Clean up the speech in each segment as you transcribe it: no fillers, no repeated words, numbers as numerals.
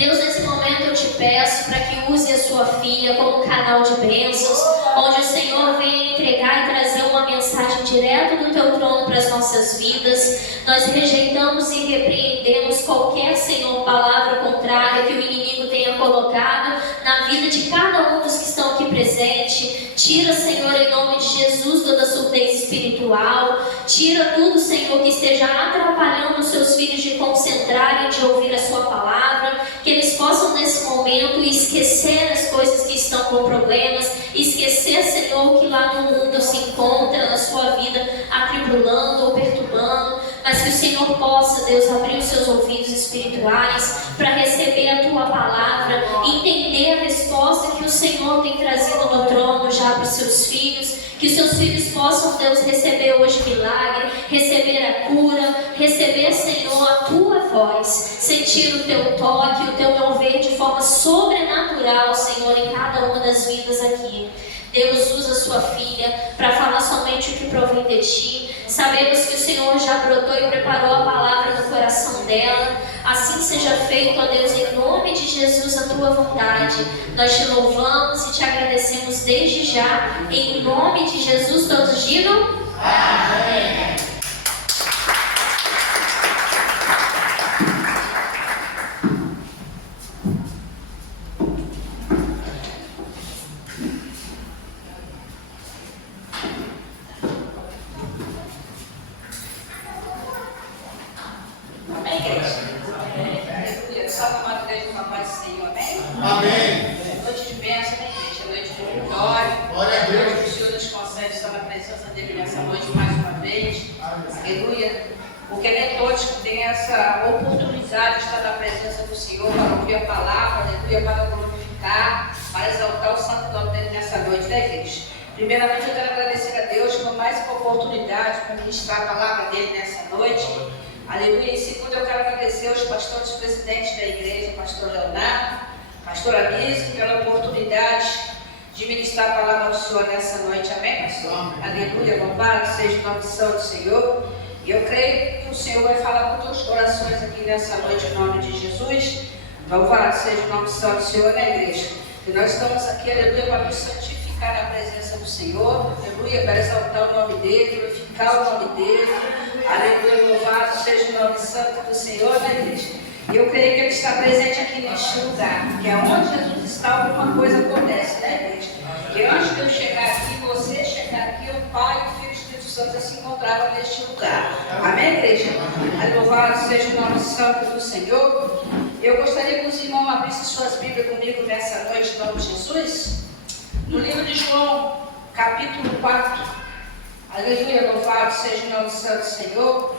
Deus, nesse momento eu te peço para que use a sua filha como canal de bênçãos, onde o Senhor venha entregar e trazer uma mensagem direto do teu trono para as nossas vidas. Nós rejeitamos e repreendemos qualquer, Senhor, palavra contrária que o inimigo tenha colocado na vida de cada um dos que estão aqui presentes. Tira, Senhor, em nome de Jesus, toda surdez espiritual. Tira tudo, Senhor, que esteja atrapalhando os seus filhos de concentrarem, de ouvir a sua palavra. Que eles possam, nesse momento, esquecer as coisas que estão com problemas. Esquecer, Senhor, o que lá no mundo se encontra, na sua vida, atribulando ou perturbando. Mas que o Senhor possa, Deus, abrir os seus ouvidos espirituais para receber a tua palavra, entender a resposta que o Senhor tem trazido no trono já para os seus filhos. Que os seus filhos possam, Deus, receber hoje milagre, receber a cura, receber, Senhor, a tua voz, sentir o teu toque, o teu mover de forma sobrenatural, Senhor, em cada uma das vidas aqui. Deus, usa a sua filha para falar somente o que provém de ti. Sabemos que o Senhor já brotou e preparou a palavra no coração dela. Assim seja feito, ó Deus, em nome de Jesus, a tua vontade. Nós te louvamos e te agradecemos desde já. Em nome de Jesus, todos digam amém. Primeiramente, eu quero agradecer a Deus por mais uma oportunidade para ministrar a palavra dele nessa noite. Aleluia. Em segundo, eu quero agradecer aos pastores presidentes da igreja, pastor Leonardo, pastor Anísio, pela oportunidade de ministrar a palavra ao Senhor nessa noite. Amém, pastor? Amém. Aleluia. Louvado seja a missão do Senhor. E eu creio que o Senhor vai falar com teus corações aqui nessa noite, em nome de Jesus. Louvado seja a missão do Senhor na igreja. E nós estamos aqui, aleluia, para nos santificar na presença do Senhor, aleluia, para exaltar o nome dele, glorificar o nome dele, aleluia, louvado seja o nome santo do Senhor, né, igreja? E eu creio que ele está presente aqui neste lugar, que é onde Jesus está, alguma coisa acontece, né, igreja? Que antes de eu chegar aqui, você chegar aqui, o Pai, o Filho e o Espírito Santo já se encontravam neste lugar, amém, igreja? Louvado seja o nome santo do Senhor. Eu gostaria que os irmãos abrissem suas Bíblias comigo nessa noite, em nome de Jesus. No livro de João, capítulo 4, aleluia, louvado seja o nome santo do Senhor.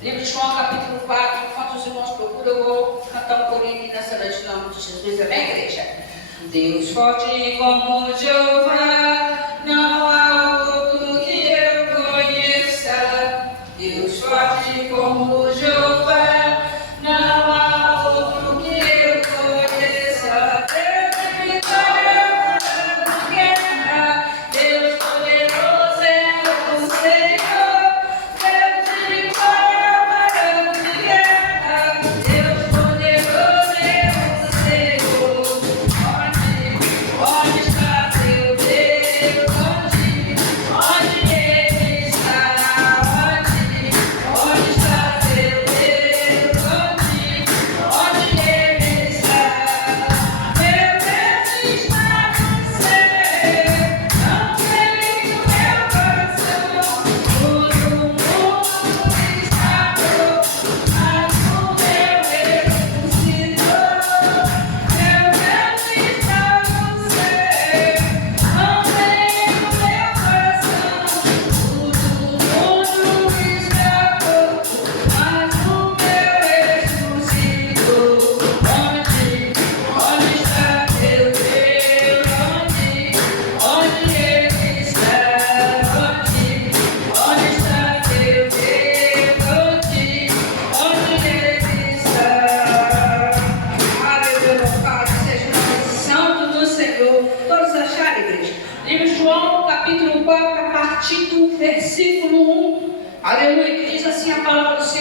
Livro de João, capítulo 4, enquanto os irmãos procuram, eu vou cantar um pouquinho aqui nessa noite, em nome de Jesus, amém, igreja? Deus forte como Jeová, não há outro que eu conheça. Deus forte como Jeová, não há outro que eu conheça. Deus de vitória, guerra, Deus poderoso é o Senhor. Deus de vitória, varão de guerra, Deus poderoso é o Senhor. Onde está teu Deus? Onde ele estará? Onde está teu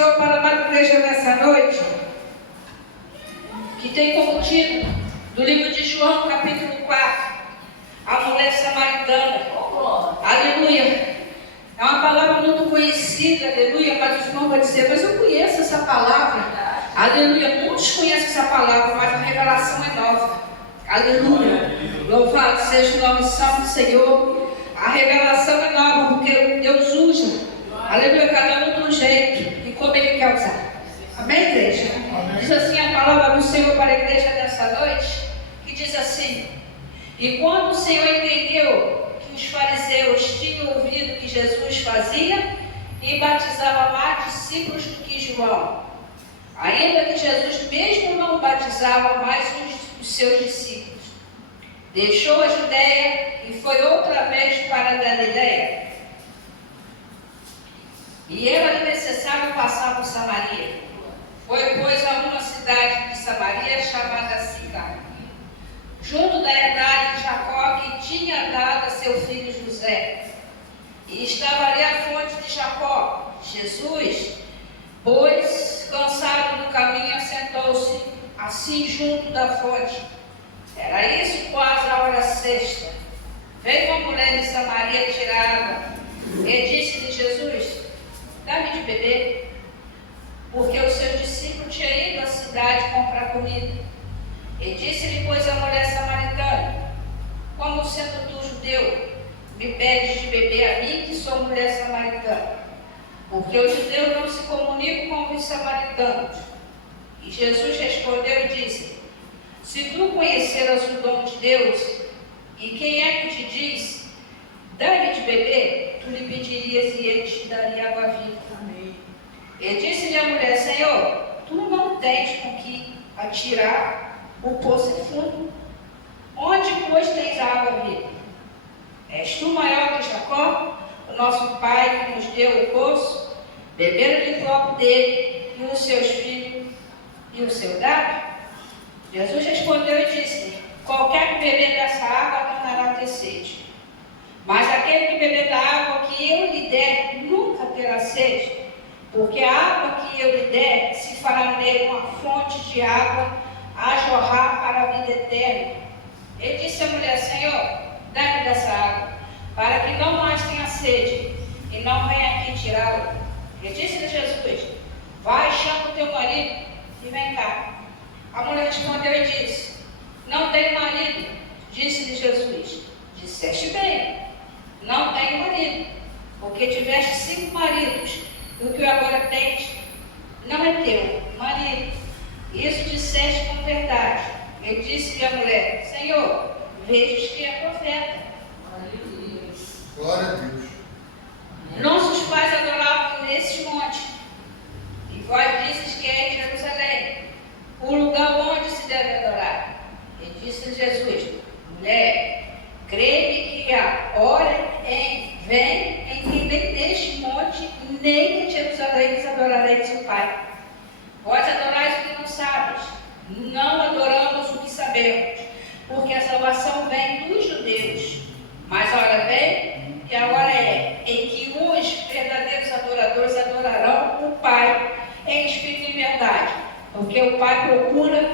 Senhor para a amada igreja nessa noite, que tem como título do livro de João, capítulo 4, a mulher samaritana. Aleluia. É uma palavra muito conhecida, aleluia, mas os irmãos vão dizer, mas eu conheço essa palavra. Aleluia. Muitos conhecem essa palavra, mas a revelação é nova. Aleluia. Louvado seja o nome santo do Senhor. A revelação é nova, porque Deus usa. Aleluia, cada um de um jeito e como Ele quer usar. Amém, igreja? Amém. Diz assim a palavra do Senhor para a igreja dessa noite, que diz assim: e quando o Senhor entendeu que os fariseus tinham ouvido que Jesus fazia e batizava mais discípulos do que João, ainda que Jesus mesmo não batizava mais os seus discípulos, deixou a Judeia e foi outra vez para a Galileia. E era necessário passar por Samaria. Foi, pois, a uma cidade de Samaria chamada Sicar, junto da herdade de Jacó, que tinha dado a seu filho José. E estava ali a fonte de Jacó. Jesus, pois, cansado do caminho, assentou-se assim junto da fonte. Era isso quase a hora sexta. Veio uma mulher de Samaria tirar água. E disse-lhe Jesus: dá-me de beber. Porque o seu discípulo tinha ido à cidade comprar comida. E disse-lhe, pois, a mulher samaritana: como sendo tu judeu, me pedes de beber a mim, que sou mulher samaritana? Porque os judeus não se comunicam com os samaritanos. E Jesus respondeu e disse: se tu conheceras o dom de Deus, e quem é que te diz, dá-me de beber, tu lhe pedirias e ele te daria água viva. Amém. E disse-lhe a mulher: Senhor, tu não tens com que atirar, o poço é fundo. Onde, pois, tens água viva? És tu maior que Jacó, o nosso pai, que nos deu o poço? Beberam-lhe próprio dele, e os seus filhos, e o seu gado? Jesus respondeu e disse: qualquer que beber dessa água tornará a ter sede. Mas aquele que beber da água que eu lhe der, nunca terá sede, porque a água que eu lhe der se fará nele uma fonte de água a jorrar para a vida eterna. Ele disse à mulher: Senhor, dá-me dessa água, para que não mais tenha sede, e não venha aqui tirá-la. Ele disse-lhe Jesus: vai, chama o teu marido e vem cá. A mulher respondeu e disse: não tenho marido. Disse-lhe Jesus: disseste bem, não tenho marido, porque tiveste 5 maridos, e o que agora tens não é teu marido. Isso disseste com verdade. Ele disse-lhe a mulher: Senhor, vejo que é profeta. Glória a Deus. Nossos pais adoravam nesse monte, e vós dizes que é em Jerusalém o lugar onde se deve adorar. E disse Jesus: mulher, crê-me que a hora vem em que nem neste monte, nem em Jerusalém vos adorareis o Pai. Vós adorais o que não sabes, não adoramos o que sabemos, porque a salvação vem dos judeus. Mas a hora vem, e a hora é, em que os verdadeiros adoradores adorarão o Pai em espírito e verdade, porque o Pai procura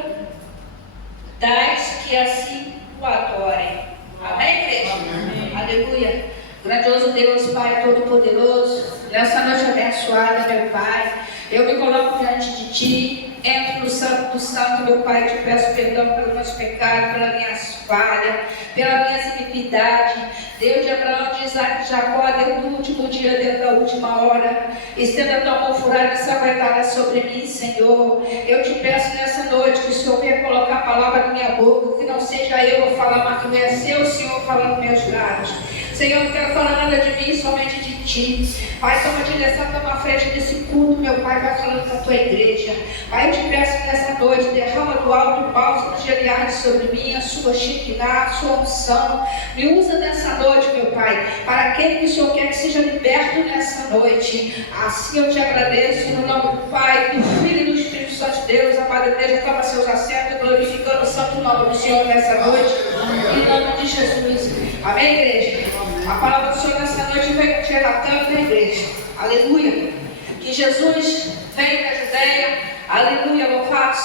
tais que assim o adorem. Amém, igreja? Amém. Aleluia. Grandioso Deus, Pai Todo-Poderoso, nessa noite abençoada, meu Pai, eu me coloco diante de Ti, entro no Santo do Santo, meu Pai, te peço perdão pelos meus pecados, pelas minhas falhas, pelas minhas iniquidades. Deus de Abraão, de Isaac e Jacó, Deus do último dia, Deus da última hora, estenda a tua mão furada e sanguentada sobre mim, Senhor. Eu te peço nessa noite que o Senhor venha colocar a palavra na minha boca, que não seja eu a falar, mas que venha ser o Senhor falando nos meus lábios. Senhor, não quero falar nada de mim, somente de Ti. Pai, toma a direção, toma a frente desse culto, meu Pai, vai falando com a Tua igreja. Pai, eu te peço nessa noite, derrama do alto o bálsamo de Eliade sobre mim, a Sua Shekinah, a Sua unção. Me usa nessa noite, meu Pai, para aquele que o Senhor quer que seja liberto nessa noite. Assim eu te agradeço, no nome do Pai, do Filho e do Espírito Santo de Deus. A Pai da igreja toma seus assentos, glorificando o santo nome do Senhor nessa noite, em nome de Jesus. Amém, igreja? A palavra do Senhor nessa noite vem te relatando da igreja. Aleluia. Que Jesus vem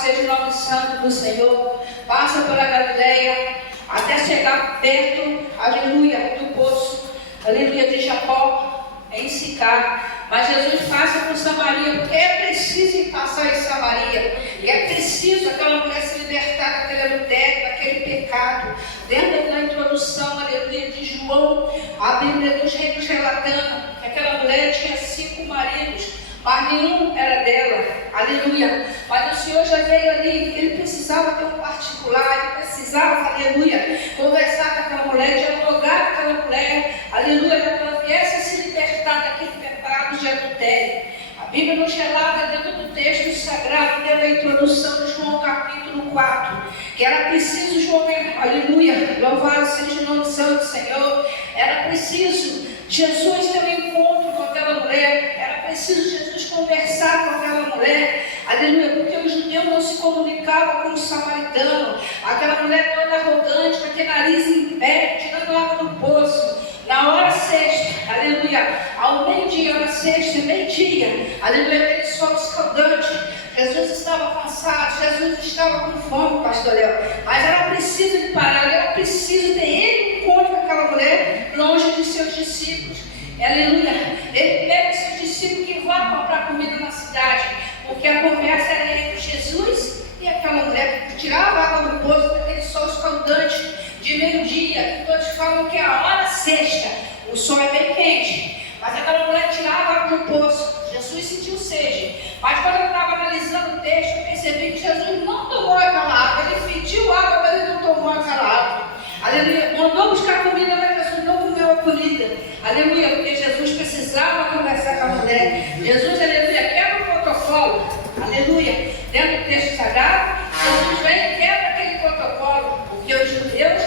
seja o nome santo do Senhor. Passa pela Galileia, até chegar perto, aleluia, do poço, aleluia, de Jacó, em Sicar. Mas Jesus passa por Samaria, porque é preciso passar em Samaria. E é preciso aquela mulher se libertar daquele adultério, daquele pecado. Dentro da introdução, aleluia, de João, a Bíblia dos Reis relatando que aquela mulher tinha 5 maridos, mas nenhum era dela, aleluia. Mas o Senhor já veio ali, ele precisava ter um particular, ele precisava, aleluia, conversar com aquela mulher, dialogar com aquela mulher, aleluia, para que ela viesse a se libertar daquele pecado de adultério. A Bíblia nos relata dentro do texto sagrado, dentro da introdução de João capítulo 4, que era preciso João, aleluia, louvado seja o nome santo do Senhor, era preciso Jesus ter um encontro com aquela mulher, era preciso Jesus conversar com aquela mulher, aleluia, porque o judeu não se comunicava com o samaritano, aquela mulher toda arrogante, com aquele nariz em pé, tirando água do poço. Na hora sexta, aleluia, ao meio-dia, hora sexta, meio-dia, aleluia, aquele sol escaldante, Jesus estava cansado, Jesus estava com fome, pastor Léo, mas era preciso ele parar, era preciso ter ele encontro com aquela mulher, longe de seus discípulos, aleluia, ele pega seus discípulos que vão comprar comida na cidade, porque a conversa era entre Jesus e aquela mulher que tirava a água do poço daquele sol escaldante, de meio-dia, que todos falam que é a hora sexta, o sol é bem quente, mas aquela mulher tirava água do poço. Jesus sentiu sede, mas quando eu estava analisando o texto, eu percebi que Jesus não tomou aquela água, ele pediu água, mas ele não tomou aquela água, aleluia, mandou buscar comida, mas Jesus não comeu a comida, aleluia, porque Jesus precisava conversar com a mulher. Jesus, aleluia, quebra o protocolo, aleluia, dentro do texto sagrado, Jesus vem e quebra aquele protocolo, porque os judeus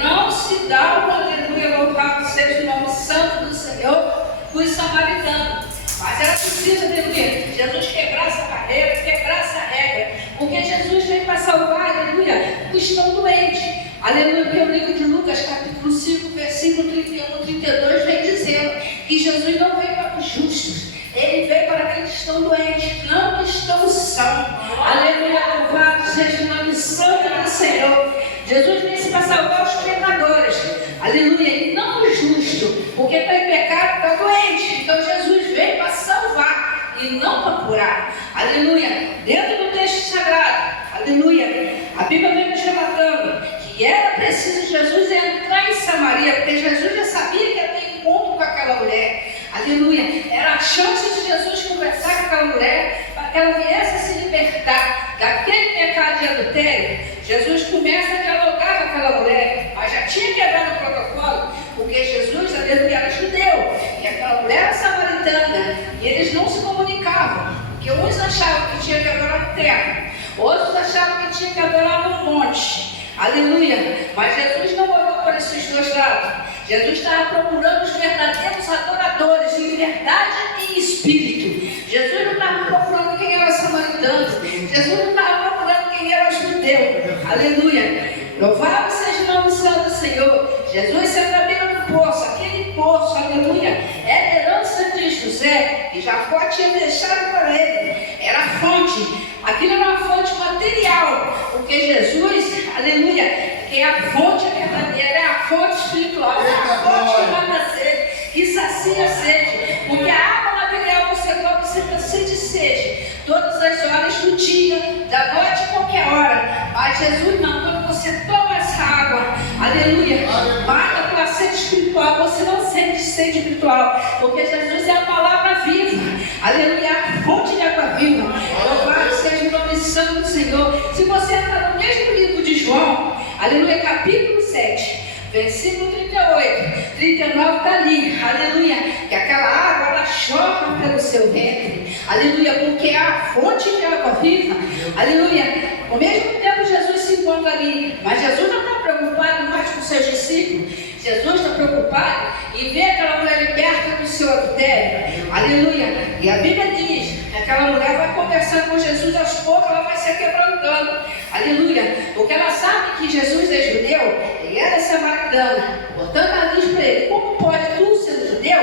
não se dão, aleluia, louvado seja o nome santo do Senhor, os samaritanos. Mas era preciso, aleluia, Jesus quebrar essa barreira, quebrar essa regra, porque Jesus veio para salvar, aleluia, os que estão doentes. Aleluia, porque o livro de Lucas, capítulo 5, versículo 31, 32, vem dizendo que Jesus não veio para os justos, ele veio para aqueles que estão doentes, não que estão sãos. Aleluia, louvado seja o nome santo do Senhor. Jesus veio para salvar os pecadores, aleluia, e não o justo, porque está em pecado, está doente. Então Jesus veio para salvar e não para curar, aleluia. Dentro do texto sagrado, aleluia, a Bíblia vem nos relatando que era preciso Jesus entrar em Samaria, porque Jesus já sabia que ia ter encontro com aquela mulher, aleluia. Era a chance de Jesus conversar com aquela mulher, para que ela viesse a se libertar daquele pecado de adultério. Jesus começa a dialogar com aquela mulher, mas já tinha quebrado o protocolo, porque Jesus, aleluia, era judeu, e aquela mulher era samaritana, e eles não se comunicavam, porque uns achavam que tinha que adorar no terra, outros achavam que tinha que adorar no monte, aleluia. Mas Jesus não olhou para esses dois lados. Jesus estava procurando os verdadeiros adoradores em verdade e em espírito. Jesus não estava procurando quem era samaritano, Jesus não estava procurando quem era judeu, aleluia. Louvado seja o nome santo do Senhor. Jesus saiu da beira do poço, aquele poço, aleluia, era herança de José, que Jacó tinha deixado para ele, era a fonte, aquilo era uma fonte material, porque Jesus, aleluia, que é a fonte verdadeira, é a fonte espiritual, é a fonte que mata a sede, que sacia a sede, porque a água material você toma, você está sede e sede, todas as horas do dia, da noite, qualquer hora, mas Jesus não, quando você toma essa água, aleluia, mata a tua sede espiritual, você não sente sede espiritual, porque Jesus é a palavra viva, aleluia, a fonte de água viva. Louvado seja o nome santo do Senhor. Se você entrar no mesmo livro de João, aleluia, capítulo 7, versículo 38, 39 está ali, aleluia, que aquela água ela jorra pelo seu ventre, aleluia, porque é a fonte de água viva, aleluia. Ao mesmo tempo Jesus se encontra ali, mas Jesus não está preocupado mais com seus discípulos, Jesus está preocupado em ver aquela mulher liberta do seu adultério, aleluia. E a Bíblia diz que aquela mulher vai conversando com Jesus, aos poucos ela vai se quebrantando, aleluia, porque ela sabe que Jesus é judeu e ela é samaritana, portanto ela diz para ele: como pode tu, sendo judeu,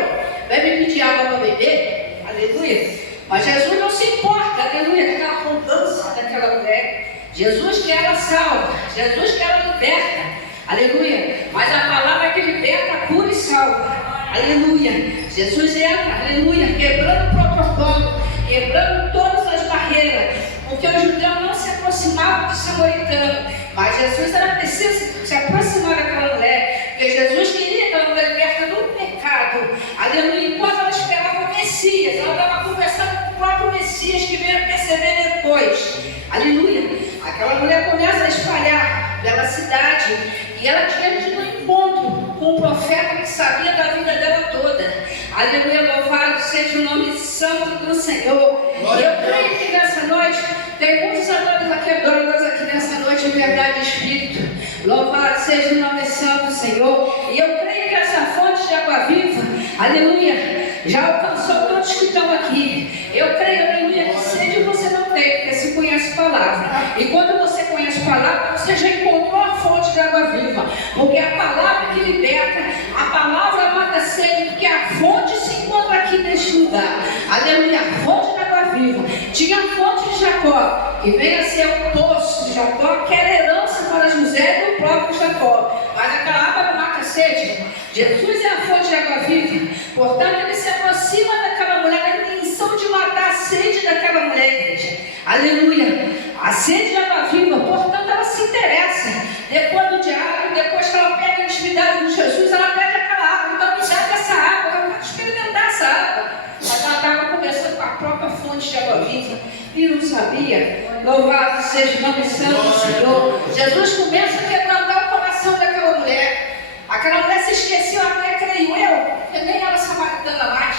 vai me pedir água para beber? Aleluia. Mas Jesus não se importa, aleluia, com aquela arrogância daquela mulher. Jesus que ela salva, Jesus que ela liberta, aleluia. Mas a palavra que liberta, cura e salva, aleluia. Jesus entra, aleluia, quebrando o protocolo, quebrando todas as barreiras, porque o judeu não se aproximava do samaritano, mas Jesus era preciso se aproximar daquela mulher, porque Jesus queria aquela mulher liberta do pecado, aleluia. Enquanto ela esperava o Messias, ela estava conversando com o próprio Messias que veio perceber depois, aleluia. Aquela mulher começa a espalhar pela cidade e ela tinha tido um encontro com um profeta que sabia da vida dela toda, aleluia. Louvado seja o nome santo do Senhor. E eu creio que nessa noite tem muitos adoradores aqui nessa noite em verdade e espírito. Louvado seja o nome santo do Senhor. E eu creio que essa fonte de água viva, aleluia, já alcançou todos que estão aqui. Eu creio, aleluia, que sede você não tem, porque se conhece a palavra. E quando você conhece a palavra, você já encontrou a fonte de água viva. Porque é a palavra que liberta, a palavra mata a sede, porque a fonte se encontra aqui neste lugar. Aleluia, a fonte de água viva. Tinha a fonte de Jacó, que vem a ser o poço de Jacó, que era herança para José do próprio Jacó. Mas aquela água não mata a sede. Jesus é a fonte de água viva. Portanto, ele se aproxima daquela mulher na intenção de matar a sede daquela mulher, igreja. Aleluia. A sede de água viva, portanto, ela se interessa. Depois do diálogo, depois que ela pega a intimidade com Jesus, ela pede aquela água. Então, me dá essa água, ela vai experimentar essa água. Mas ela estava conversando com a própria fonte de água viva e não sabia. Louvado seja o nome santo do Senhor. Jesus começa a quebrantar o coração daquela mulher. Aquela mulher se esqueceu até, creio eu, que nem era samaritana mais,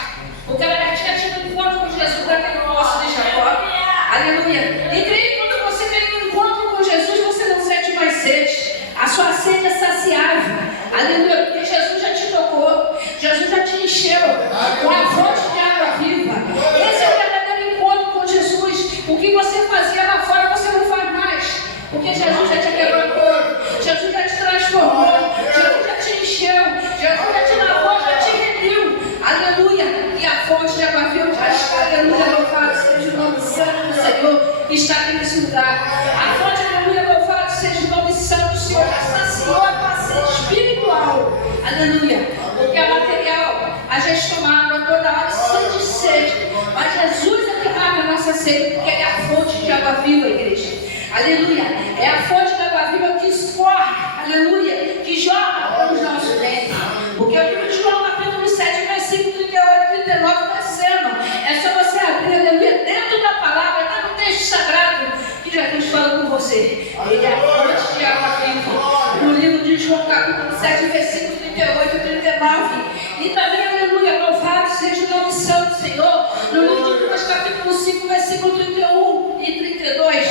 porque ela já tinha tido um encontro com Jesus naquele poço de Jacó. Aleluia. E creio que quando você tem um encontro com Jesus, você não sente mais sede. A sua sede é saciável. Aleluia. Porque Jesus já te tocou, Jesus já te encheu com a fonte de água viva. Esse é o verdadeiro encontro com Jesus. O que você fazia lá fora, você não faz mais. Porque Jesus já te quebrantou, Jesus já te transformou, Jesus já te encheu, Jesus já te lavou, já te remiu. Aleluia. E a fonte de água viva já está. Aleluia. Louvado seja o nome santo do Senhor que está aqui nesse lugar. A fonte, aleluia, louvado seja o nome santo do Senhor, já saciou a tua sede espiritual. Aleluia. Porque a material, a gente toma água toda hora, sede. Mas Jesus é que mata a nossa sede, porque Ele é a fonte de água viva, igreja. Aleluia. É a fonte da água viva que escorre, aleluia, que joga pelos nossos dentes. Porque o livro de João, capítulo 7, versículo 38 e 39, está dizendo: é só você abrir, aleluia, dentro da palavra, dentro do texto sagrado, que Jesus fala com você. Ele é a fonte de água viva. No livro de João, capítulo 7, versículo 38 e 39. E também, aleluia, louvado seja o nome santo do Senhor. No livro de Lucas, capítulo 5, versículo 31 e 32.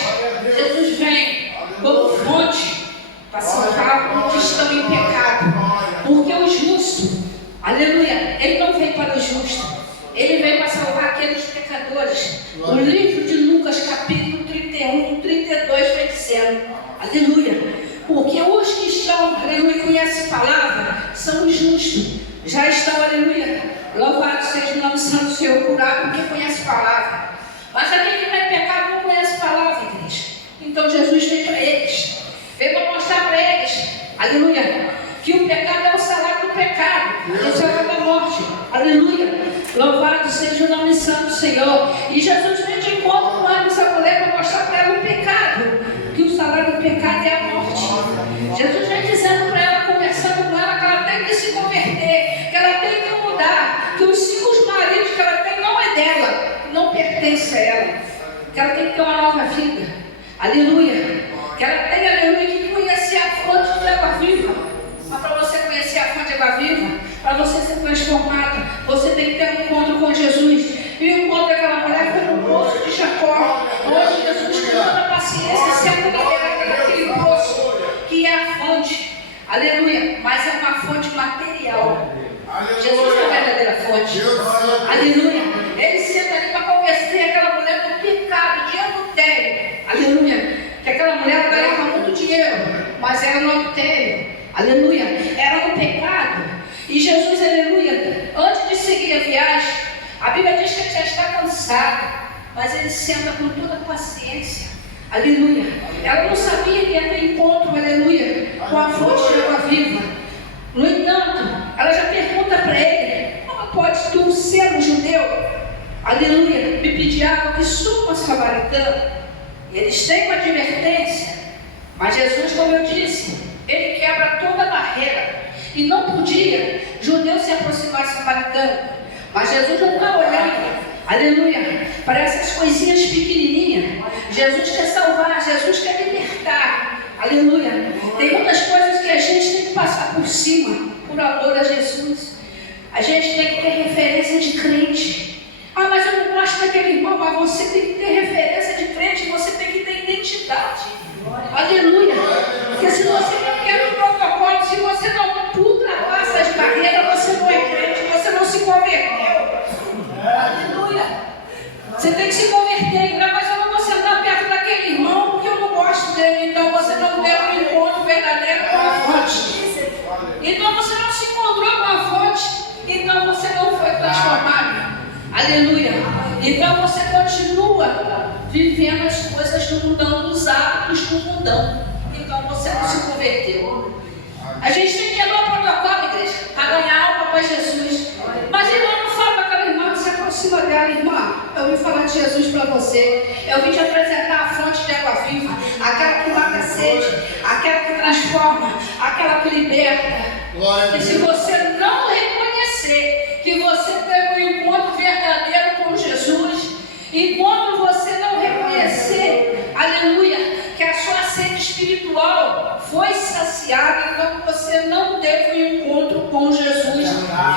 Jesus vem como fonte para salvar os que estão em pecado. Porque o justo, aleluia, ele não vem para o justo, ele vem para salvar aqueles pecadores. O livro de Lucas, capítulo 31, 32, vai dizendo, aleluia, porque os que estão, aleluia, conhecem a palavra, são os justos. Já estão, aleluia, louvado seja o nome santo do Senhor, curado porque conhece a palavra. Mas aquele que está em pecado não conhece a palavra, igreja. Então Jesus veio para eles, veio para mostrar para eles, aleluia, que o pecado é o salário do pecado, é o salário da morte, aleluia. Louvado seja o nome santo do Senhor. E Jesus veio de encontro com essa mulher para mostrar para ela o pecado, que o salário do pecado é a morte. Jesus vem dizendo para ela, conversando com ela, que ela tem que se converter, que ela tem que mudar, que os 5 maridos que ela tem não é dela, não pertence a ela, que ela tem que ter uma nova vida, aleluia, que ela tem, aleluia, que conhecer a fonte de água viva. Mas para você conhecer a fonte de água viva, para você ser transformado, você tem que ter um encontro com Jesus. E o encontro daquela mulher foi no poço de Jacó, onde Jesus, com toda a paciência, senta na beirada daquele poço, que é a fonte, aleluia, mas é uma fonte material. Jesus é a verdadeira fonte, aleluia. Ele senta ali para convencer aquela mulher do pecado, de adultério, aleluia. Que aquela mulher ganhava muito dinheiro, mas era no adultério, aleluia, era no pecado. E Jesus, aleluia, antes de seguir a viagem, a Bíblia diz que ele já está cansado, mas ele senta com toda a paciência, Aleluia. Ela não sabia que ia ter encontro, aleluia, com a fonte de água viva. No entanto, ela já pergunta para ele: como pode tu, sendo judeu, aleluia, me pedir água que sou uma samaritana? E eles têm uma advertência, mas Jesus, como eu disse, ele quebra toda a barreira. E não podia judeu se aproximar de samaritano. Mas Jesus não está olhando, aleluia, para essas coisinhas pequenininhas. Jesus quer salvar, Jesus quer libertar, aleluia. Tem muitas coisas que a gente tem que passar por cima, por amor a Jesus. A gente tem que ter referência de crente. Ah, mas eu não gosto daquele irmão. Mas você tem que ter referência de crente, você tem que ter identidade, aleluia. Porque se você não quer o protocolo, se você não ultrapassa as barreiras, você não é crente, você não se converteu, aleluia. Você tem que se converter. Mas eu não vou sentar perto daquele irmão porque eu não gosto dele. Então você não teve um encontro verdadeiro com a fonte. Então você não se encontrou com a fonte. Então você não foi transformado, aleluia. Então você continua vivendo as coisas do mundão, dos hábitos do mundão. Então você não se converteu. A gente tem que quebrar o protocolo, igreja, para ganhar alma para Jesus. Mas irmã, não fala para aquela irmã que se aproxima dela: irmã, eu vim falar de Jesus para você. Eu vim te apresentar a fonte de água viva, aquela que mata a sede, aquela que transforma, aquela que liberta. E se você não reconhecer que você teve um encontro verdadeiro com Jesus, enquanto você não reconhecer, aleluia, que a sua sede espiritual foi saciada, então você não teve um encontro com Jesus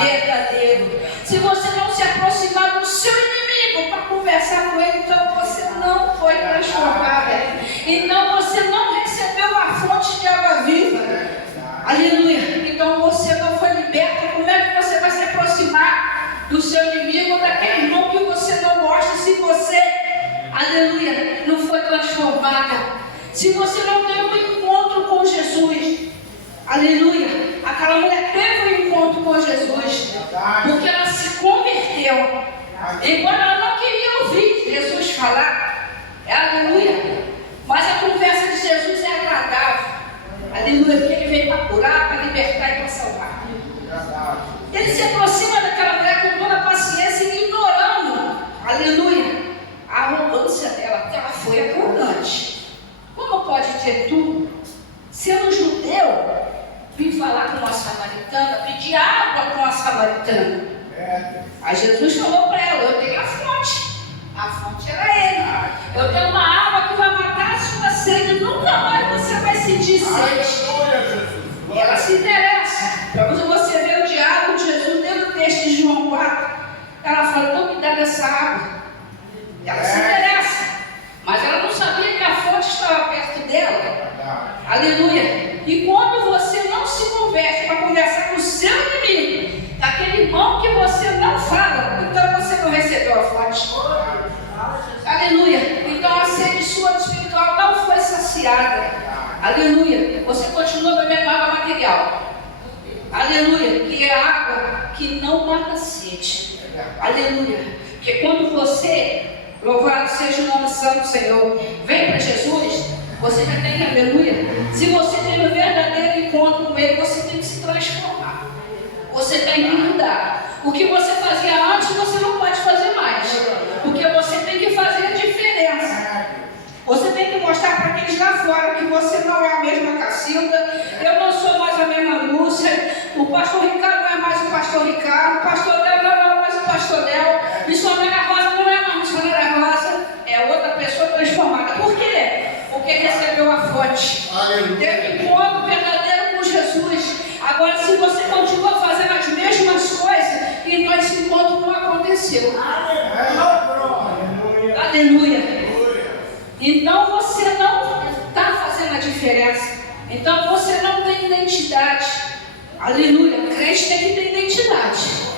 verdadeiro. Se você não se aproximar do seu inimigo para conversar com ele, então você não foi transformado. Então você não recebeu a fonte de água viva. Aleluia. Então você não foi liberto. Como é que você vai se aproximar do seu inimigo, daquele irmão que você não gosta, se você, aleluia, não foi transformada? Se você não teve um encontro com Jesus, aleluia. Aquela mulher teve um encontro com Jesus, porque ela se converteu. Embora ela não queria ouvir Jesus falar, aleluia, mas a conversa de Jesus é agradável, aleluia, porque ele veio para curar, para libertar e para salvar. Ele se aproxima daquela mulher com toda a paciência, ignorando, aleluia, a arrogância dela, porque ela foi arrogante. Como pode ter tudo, sendo judeu, vir falar com uma samaritana, pedir água com a samaritana? Aí Jesus falou para ela: eu tenho a fonte era ele. Eu tenho uma água que vai matar a sua sede, nunca mais você vai sentir sede. E ela se interessa. Para você ver o diálogo de Jesus dentro do texto de João 4, ela fala: então me dá dessa água. Ela se interessa, mas ela não sabia que a fonte estava perto dela. Aleluia. E quando você não se converte para conversar com o seu inimigo, daquele irmão que você não fala, então você não recebeu a fonte. Aleluia. Então a sede sua espiritual não foi saciada. Aleluia. Você continua bebendo água material. Aleluia. Que é água que não mata a sede. Aleluia. Porque quando você, louvado seja o nome santo do Senhor, vem para Jesus, você já tem, aleluia. Se você tem um verdadeiro encontro com Ele, você tem que se transformar. Você tem que mudar. O que você fazia antes, você não pode fazer mais. Porque você tem que fazer a diferença. Você tem que mostrar para aqueles lá fora que você não é a mesma Cacilda, eu não sou mais a mesma Lúcia, o pastor Ricardo não é mais o pastor Ricardo, o pastor Léo não é mais o pastor Léo, missionária Rosa não é mais missionária Rosa, é outra pessoa transformada. Por quê? Porque recebeu a fonte. Teve encontro verdadeiro com Jesus. Agora, se você continua fazendo as mesmas coisas, então esse encontro não aconteceu. Aleluia. Então você não está fazendo a diferença. Então você não tem identidade. Aleluia. O crente tem que ter identidade.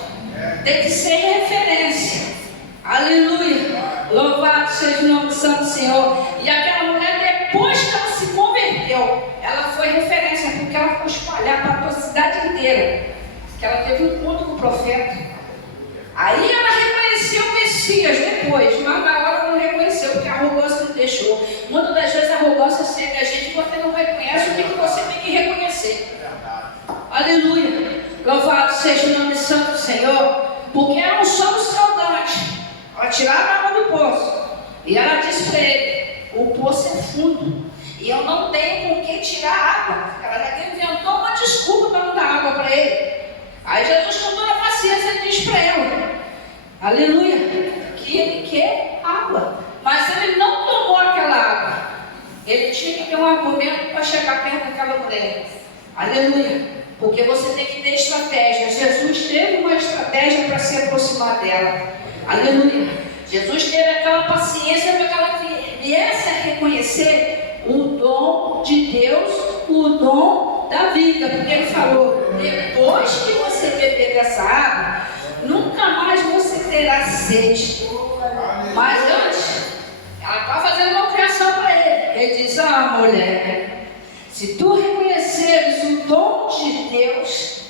Tem que ser referência. Aleluia. Louvado seja o nome do Santo Senhor. E aquela mulher, depois que ela se converteu, ela foi referência, porque ela foi espalhar para a cidade inteira. Que ela teve um encontro com o profeta. Aí ela reconheceu o Messias depois, mas na hora não reconheceu, porque a arrogância não deixou. Muitas das vezes a arrogância cega a gente e você não reconhece o que você tem que reconhecer. Aleluia. Louvado seja o nome santo do Senhor. Porque ela não somos saudantes. Ela tirava a água do poço. E ela disse para ele: o poço é fundo. E eu não tenho com que tirar água. Ela já inventou uma desculpa para não dar água para ele. Aí Jesus, com toda a paciência, diz para ela: aleluia, que ele quer água. Mas ele não tomou aquela água. Ele tinha que ter um argumento para chegar perto daquela mulher. Aleluia. Porque você tem que ter estratégia. Jesus teve uma estratégia para se aproximar dela. Aleluia. Jesus teve aquela paciência para que ela viesse a reconhecer o dom de Deus, o dom da vida. Porque ele falou: depois que você beber dessa água, nunca mais você terá sede. Mas antes, ela está fazendo uma criação para ele. Ele diz: ah, mulher, se tu reconheceres o dom de Deus,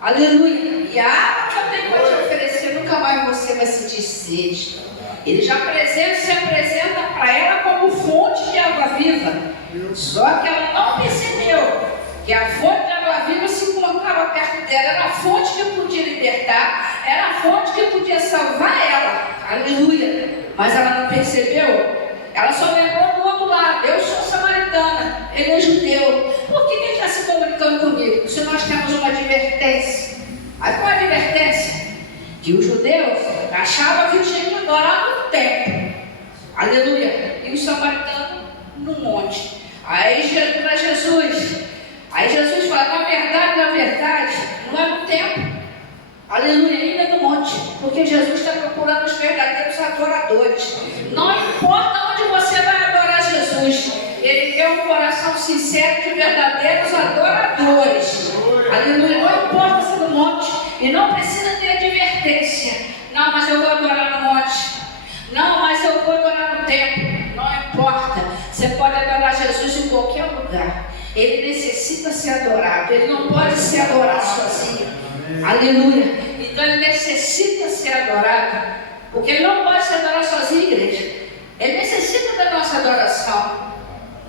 aleluia, e a água que eu tenho para te oferecer, nunca mais você vai sentir sede. Ele já se apresenta para ela como fonte de água viva. Só que ela não percebeu que a fonte de água viva se encontrava perto dela. Era a fonte que podia libertar, era a fonte que podia salvar ela. Aleluia. Mas ela não percebeu. Ela só lembrou do outro lado: eu sou samaritana, ele é judeu. Por que ele está se comunicando comigo? Se nós temos uma advertência. Aí qual a advertência? Que os judeus achavam que tinha que adorar no templo. Aleluia. E os samaritanos no monte. Aí para Jesus. Aí Jesus fala: na verdade, não é no templo. Aleluia, ainda é no monte. Porque Jesus está procurando os verdadeiros adoradores. Não importa onde você vai adorar Jesus, ele quer um coração sincero de verdadeiros adoradores. Aleluia, não importa se é no monte. E não precisa ter advertência. Não, mas eu vou adorar no monte. Não, mas eu vou adorar no templo. Não importa. Você pode adorar Jesus em qualquer lugar. Ele necessita ser adorado. Ele não pode ser adorado sozinho. Aleluia. Então ele necessita ser adorado. Porque ele não pode se adorar sozinho, igreja. Ele necessita da nossa adoração.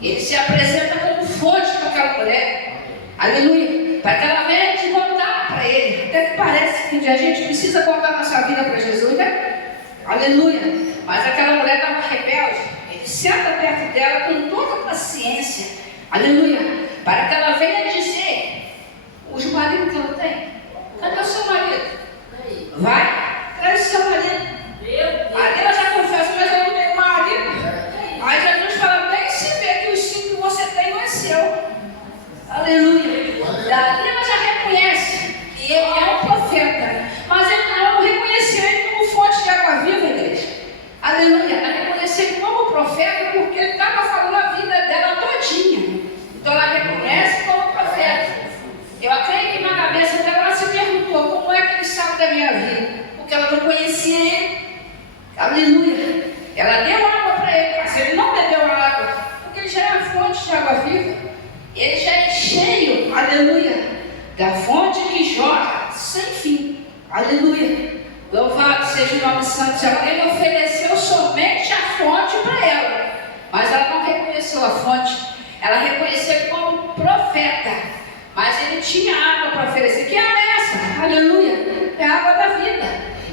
Ele se apresenta como fonte para aquela mulher. Aleluia. Para que ela venha te contar para ele. Até que parece que a gente precisa contar nossa vida para Jesus, né? Aleluia. Mas aquela mulher estava rebelde. Ele senta perto dela com toda a paciência. Aleluia. Para que ela venha dizer os maridos que ela tem. Cadê o seu marido? Vai, traz o seu marido. Aí ela já confessa: mas eu não tenho marido. Aí Jesus fala: bem se vê que os 5 que você tem não é seu. Aleluia. Daí ela já reconhece que ele é um profeta. Mas ela não reconheceu ele como fonte de água viva, igreja. Aleluia. Ela reconheceu ele como profeta porque ele estava falando a vida dela todinha. Então ela reconhece como profeta. Eu acredito que na cabeça dela ela se perguntou: como é que ele sabe da minha vida? Porque ela não conhecia ele. Aleluia. Ela deu água para ele, mas ele não bebeu a água, porque ele já é a fonte de água viva. Ele já é cheio, aleluia, da fonte que jorra sem fim. Aleluia. Louvado seja o nome santo. Ele ofereceu somente a fonte para ela, mas ela não reconheceu a fonte. Ela reconheceu como profeta, mas ele tinha água para oferecer. Que água é essa? Aleluia. É a água da vida.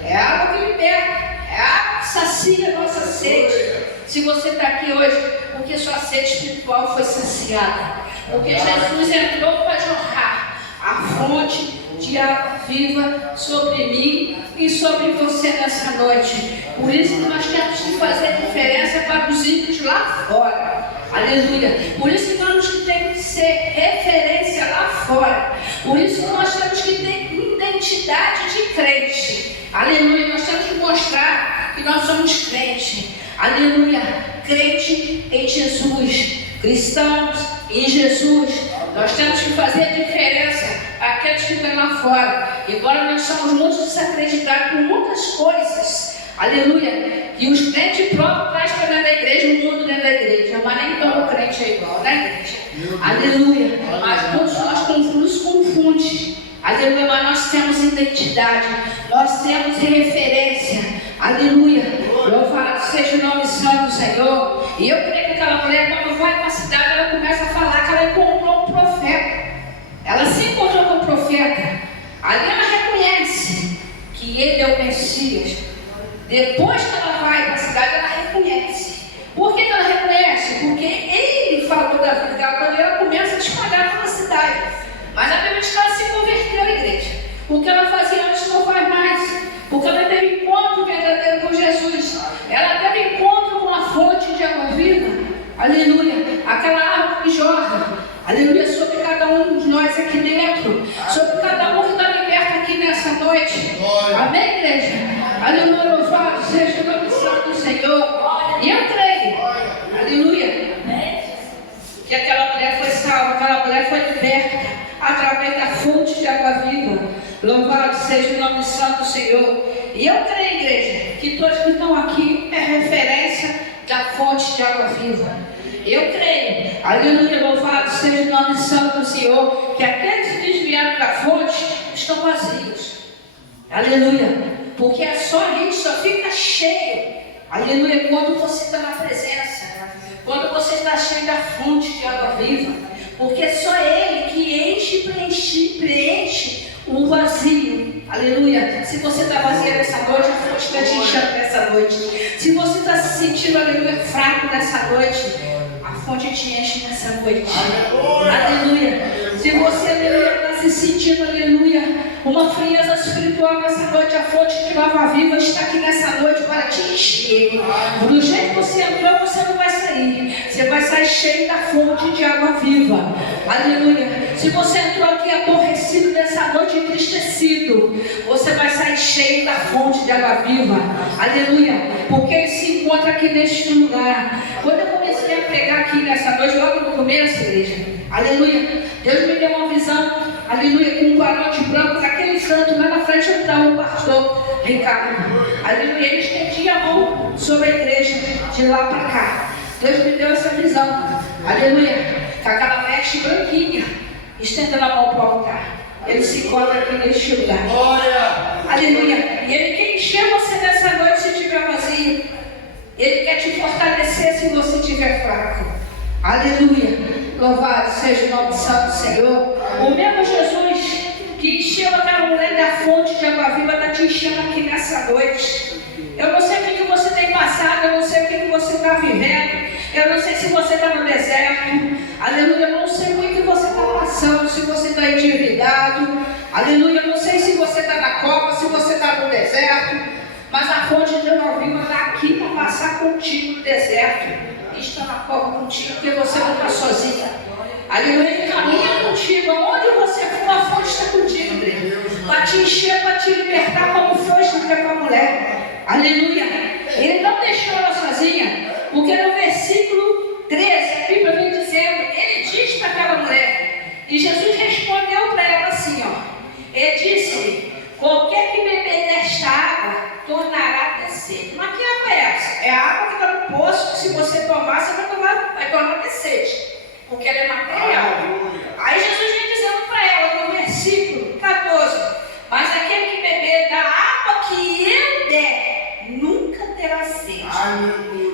É a água que liberta. É a água que sacia a nossa sede. Se você está aqui hoje, porque sua sede espiritual foi saciada. Porque Jesus entrou para jorrar a fonte de água viva sobre mim e sobre você nessa noite. Por isso que nós temos que fazer diferença para os ímpios lá fora. Aleluia. Por isso que nós temos que ser referência lá fora. Por isso que nós temos que ter identidade de crente. Aleluia. Nós temos que mostrar que nós somos crentes. Aleluia. Crente em Jesus. Cristãos em Jesus. Nós temos que fazer a diferença àqueles que estão lá fora. Embora nós somos muito desacreditados por muitas coisas. Aleluia. E os crentes próprios trazem para dentro da igreja, o mundo dentro da igreja. Mas nem todo crente é igual na igreja. Aleluia. Mas muitos nos confundem. Aleluia. Mas nós temos identidade. Nós temos referência. Aleluia. Louvado seja o nome santo do Senhor. E eu creio que aquela mulher, quando vai para a cidade, ela começa a falar que ela encontrou um profeta. Ela se encontrou com o profeta. Ali ela reconhece que ele é o Messias. Depois que ela vai para a cidade, ela reconhece. Por que ela reconhece? Porque ele falou da vida dela quando ela começa a espalhar pela cidade. Mas a Bíblia diz que ela se converteu à igreja. O que ela fazia antes não faz mais. Porque ela teve encontro verdadeiro com Jesus. Ela teve encontro com a fonte de água viva. Aleluia. Aquela água que jorra. Aleluia. Sobre cada um de nós aqui dentro. Sobre cada um que está liberto aqui nessa noite. Amém, igreja? Aleluia. Louvado seja o nome santo do Senhor. E eu creio. Aleluia. Que aquela mulher foi salva. Aquela mulher foi liberta através da fonte de água viva. Louvado seja o nome santo do Senhor. E eu creio, igreja, que todos que estão aqui é referência da fonte de água viva. Eu creio, aleluia, louvado seja o nome santo do Senhor, que aqueles que desviaram da fonte estão vazios. Aleluia, porque a gente só fica cheio, aleluia, quando você está na presença, quando você está cheio da fonte de água viva, porque é só Ele que enche e preenche um vazio. Aleluia. Se você está vazio nessa noite, a fonte está te enchendo nessa noite. Se você está se sentindo, aleluia, fraco nessa noite, a fonte te enche nessa noite. Aleluia. Se você, aleluia, está se sentindo, aleluia, uma frieza espiritual nessa noite, a fonte de água viva está aqui nessa noite para te encher. Do jeito que você entrou, você não vai sair. Você vai sair cheio da fonte de água viva. Aleluia. Se você entrou aqui aborrecido nessa noite, entristecido, você vai sair cheio da fonte de água viva. Aleluia. Porque Ele se encontra aqui neste lugar. Quando eu comecei a pregar aqui nessa noite, logo no começo, igreja, aleluia, Deus me deu uma visão, aleluia, com um corote branco, naquele santo lá na frente estava o pastor Ricardo. Aleluia, ele estendia a mão sobre a igreja, de lá para cá. Deus me deu essa visão, aleluia, com aquela veste branquinha, estendendo a mão para o altar. Ele se encontra aqui neste lugar. Aleluia. E Ele quer encher você nessa noite se estiver vazio. Ele quer te fortalecer se você estiver fraco. Aleluia. Louvado seja o nome santo do Senhor. O mesmo Jesus que encheu aquela mulher da fonte de água viva está te enchendo aqui nessa noite. Eu não sei o que você tem passado, eu não sei o que você está vivendo, eu não sei se você está no deserto, aleluia, eu não sei o que você está passando, se você está endividado, aleluia, eu não sei se você está na cova, se você está no deserto, mas a fonte de água viva está aqui para passar contigo no deserto, e está na cova contigo, porque você não está sozinha. Aleluia, Ele caminha contigo, aonde você for, a fonte está contigo, igreja, para te encher, para te libertar, como foi enxergar com a mulher. Aleluia. Ele não deixou ela sozinha, porque no versículo 13 a Bíblia vem dizendo, ele diz para aquela mulher, e Jesus respondeu para ela assim, ó, ele disse, qualquer que beber desta água tornará a ter sede. Mas que água é essa? É a água que está no poço, que se você tomar, você vai tornar a ter sede, porque ela é material. Aí Jesus vem dizendo para ela no versículo 14, mas aquele que beber da água que eu der, nunca terá sede.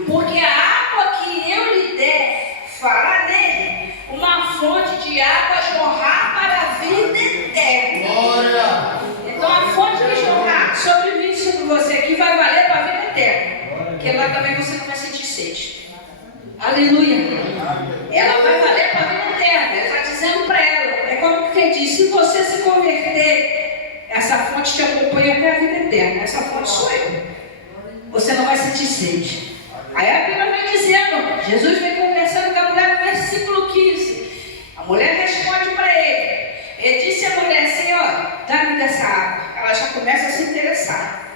Porque a água que eu lhe der, fará nele uma fonte de água jorrar para a vida eterna. Glória. Então a fonte que jorrar sobre mim, sobre você, que vai valer para a vida eterna. Porque lá também você não vai sentir sede. Aleluia. Ela vai valer para a vida eterna. Ele está dizendo para ela, é como quem diz, se você se converter, essa fonte te acompanha até a vida eterna. Essa fonte sou eu. Você não vai sentir sede. Aí a Bíblia vai dizendo, Jesus vem conversando com a mulher no versículo 15. A mulher responde para ele. Ele disse à mulher, Senhor, dá-me dessa água. Ela já começa a se interessar.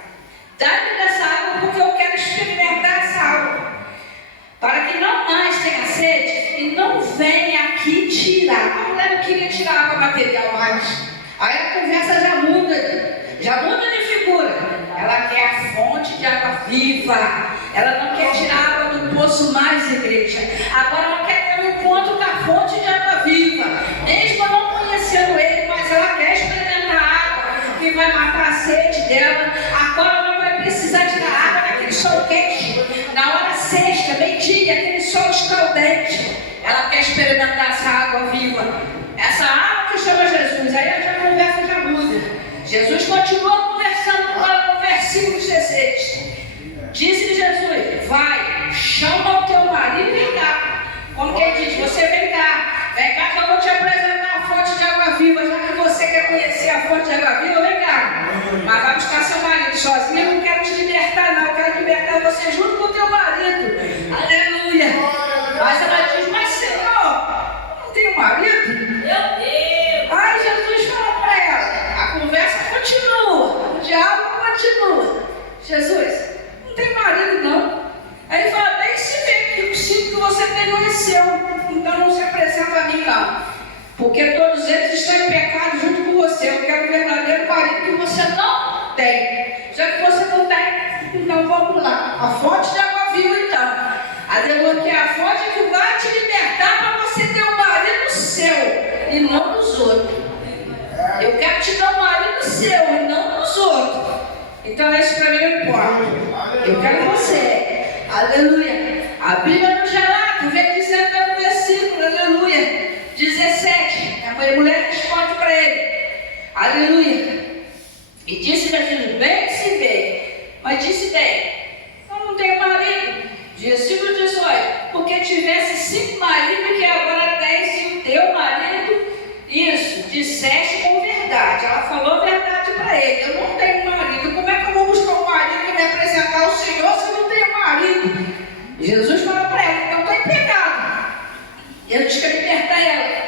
Dá-me dessa água porque eu quero experimentar essa água. Para que não mais tenha sede e não venha aqui tirar. A mulher não queria tirar água material mais. Aí a conversa já muda de figura. Ela quer a fonte de água viva. Ela não quer tirar água do poço mais, igreja. Agora ela quer ter um encontro com a fonte de água viva. Mesmo não conhecendo Ele, mas ela quer experimentar a água que vai matar a sede dela. Agora ela vai precisar precisar tirar água naquele sol quente, na hora sexta, meio-dia, aquele sol escaldante, ela quer experimentar essa água viva, essa água que chama Jesus. Aí a conversa já muda. Jesus continua conversando com o versículo 16. Disse-lhe Jesus: vai, chama o teu marido e vem cá. Como quem diz, você vem cá que eu vou te apresentar a fonte de água viva. Já que você quer conhecer a fonte de água viva, vem cá. Mas vai buscar seu marido sozinho. Eu não quero te libertar, não. Eu quero libertar você junto com o teu marido. Aleluia. Mas ela diz: mas Senhor, não tenho marido? Meu Deus. Aí Jesus fala para ela. A conversa continua, o diálogo continua. Jesus, não tem marido não. Aí ele fala: bem se vê que o cinco que você tem conheceu, então não se apresenta a mim não, porque todos eles estão em pecado junto com você. Eu quero o verdadeiro marido que você não tem. Já que você não tem, então vamos lá, a fonte de água viva então. Aleluia, que é a fonte que vai te libertar para você ter um marido seu e não dos outros. Eu quero te dar um marido seu e não dos outros. Então isso para mim não importa. Eu quero você. Aleluia. A Bíblia no Gelato vem dizendo no versículo, aleluia, 17. A mulher responde para ele. Aleluia. E disse Jesus: bem se vê. Mas disse bem: eu não tenho marido. Versículo 18. Porque tivesse 5 maridos que agora tens, e o teu marido, isso, disseste com verdade. Ela falou a verdade para ele. Eu não tenho marido. Como é que eu vou buscar um marido e me apresentar ao Senhor se eu não tenho marido? Jesus fala para ela: então estou em pecado. Ele diz que libertar ela.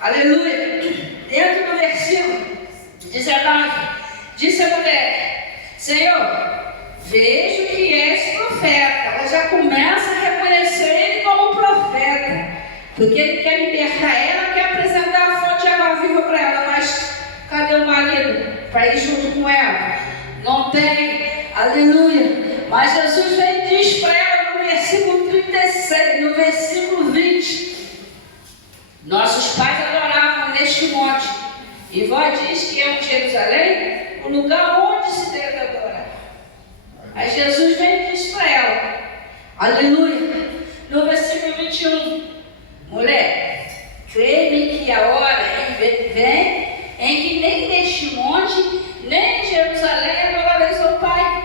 Aleluia. Dentro do versículo 19, disse a mulher: Senhor, vejo que és profeta. Ela já começa a reconhecer ele como profeta, porque ele quer libertar ela, quer apresentar a fonte de água viva para ela. Mas cadê o marido para ir junto com ela? Não tem. Aleluia. Mas Jesus vem e diz para ela no versículo 36, no versículo 20: nossos pais adoravam neste monte, e vós diz que é em Jerusalém o lugar onde se deve adorar. Aí Jesus vem e diz para ela, aleluia, no versículo 21: mulher, crê-me que a hora vem em que nem neste monte, nem em Jerusalém adorareis ao Pai.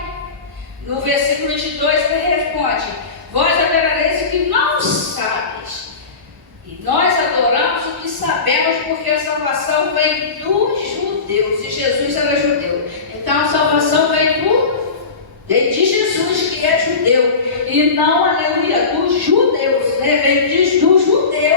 No versículo 22 ele responde: vós adorareis o que não sabes, e nós adoramos o que sabemos, porque a salvação vem dos judeus, e Jesus era judeu. Então a salvação vem de Jesus, que é judeu, e não, aleluia, dos judeus, né? Vem do judeu,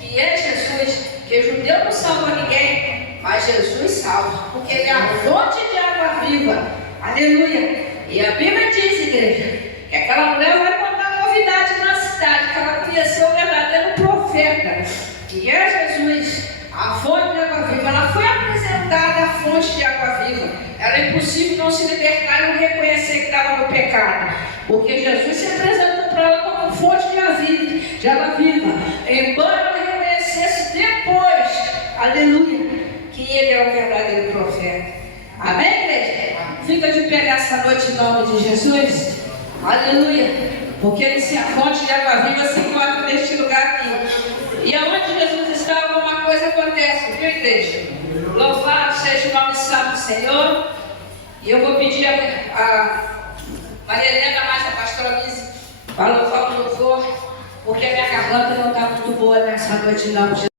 que é Jesus, que judeu não salva ninguém, mas Jesus salva, porque ele é a fonte de água viva. Aleluia. E a Bíblia diz, igreja, que aquela mulher vai contar novidade na cidade, que ela conheceu o verdadeiro profeta, que é Jesus, a fonte de água viva. Ela foi apresentada a fonte de água viva. Era impossível não se libertar e não reconhecer que estava no pecado, porque Jesus se apresentou para ela como fonte de água viva, embora ela reconhecesse depois, aleluia, que ele é o verdadeiro profeta. Amém, igreja? Fica de pé nessa noite em nome de Jesus. Aleluia. Porque se a fonte de água viva se encontra neste lugar aqui. E aonde Jesus está, alguma coisa acontece, viu, igreja? Louvado seja o nome santo do Senhor. E eu vou pedir a Maria Helena, mais a pastora Lise, para louvar o louvor, porque a minha garganta não está muito boa nessa noite, não.